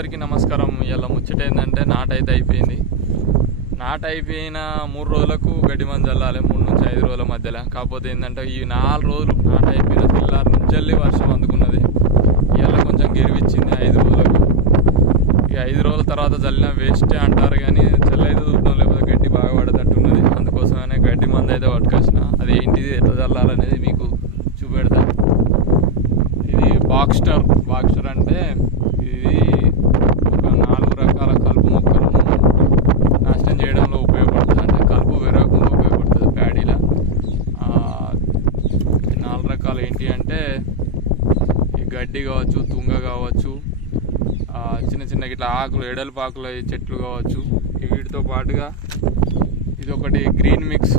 అందరికీ నమస్కారం. ఇలా ముచ్చట ఏంటంటే నాట అయితే అయిపోయింది. నాట అయిపోయిన మూడు రోజులకు గడ్డి మంది చల్లాలి మూడు నుంచి ఐదు రోజుల మధ్యలో. కాకపోతే ఏంటంటే ఈ నాలుగు రోజులు నాట అయిపోయిన పిల్లల నుంచి వర్షం అందుకున్నది. ఇలా కొంచెం గెలివిచ్చింది ఐదు రోజులకు. ఇక ఐదు రోజుల తర్వాత చల్లిన వేస్టే అంటారు కానీ చల్లైతే చూద్దాం లేకపోతే గడ్డి బాగా పడేటట్టున్నది. అందుకోసమనే గడ్డి మంది అయితే పట్టుకొచ్చిన. అది ఏంటిది ఎట్లా చల్లాలనేది మీకు చూపెడతా ఇది బాక్స్టర్ బాక్స్టర్ అంటే ఇది ఒక నాలుగు రకాల కలుపు మొక్కలను నాశనం చేయడంలో ఉపయోగపడుతుంది అంటే కలుపు పెరగకుండా ఉపయోగపడుతుంది ప్యాడీలో ఆ, ఈ రకాలు ఏంటి అంటే ఈ గడ్డి కావచ్చు తుంగ కావచ్చు చిన్న చిన్న ఇట్లా ఆకులు ఎడల పాకులు చెట్లు కావచ్చు. వీటితో పాటుగా ఇది ఒకటి గ్రీన్ మిక్స్.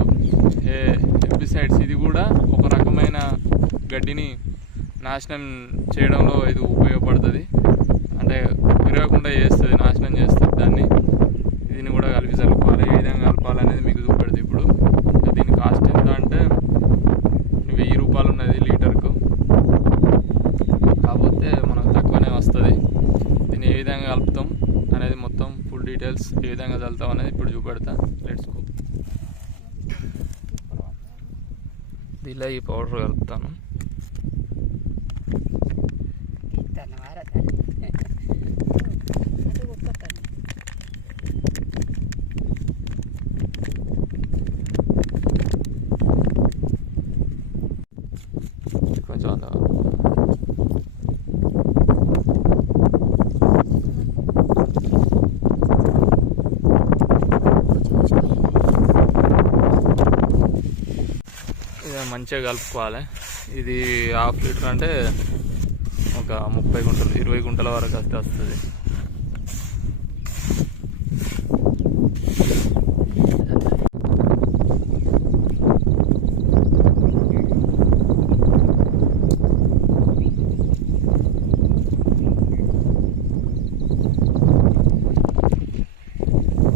హెర్బిసైడ్స్. ఇది కూడా ఒక రకమైన గడ్డిని నాశనం చేయడంలో ఇది ఉపయోగపడుతుంది. అంటే విరగకుండా చేస్తుంది నాశనం చేస్తుంది దాన్ని. దీన్ని కూడా కలిపి కలపాలి ఏ విధంగా కలపాలనేది మీకు ఏ అనేది మొత్తం ఫుల్ డీటెయిల్స్ ఏ విధంగా చల్లుతాం అనేది ఇప్పుడు చూపెడతా. లెట్స్ గో దీనిలో ఈ పౌడర్ కలుపుతాను ధన్యవాదాలు కొంచెం అందా ఇది మంచిగా కలుపుకోవాలి. ఇది హాఫ్ లీటర్ అంటే ఒక ముప్పై గుంటలు ఇరవై గుంటల వరకు వస్తే వస్తుంది.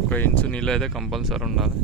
ఒక ఇంచు నీళ్ళు అయితే కంపల్సరీ ఉండాలి.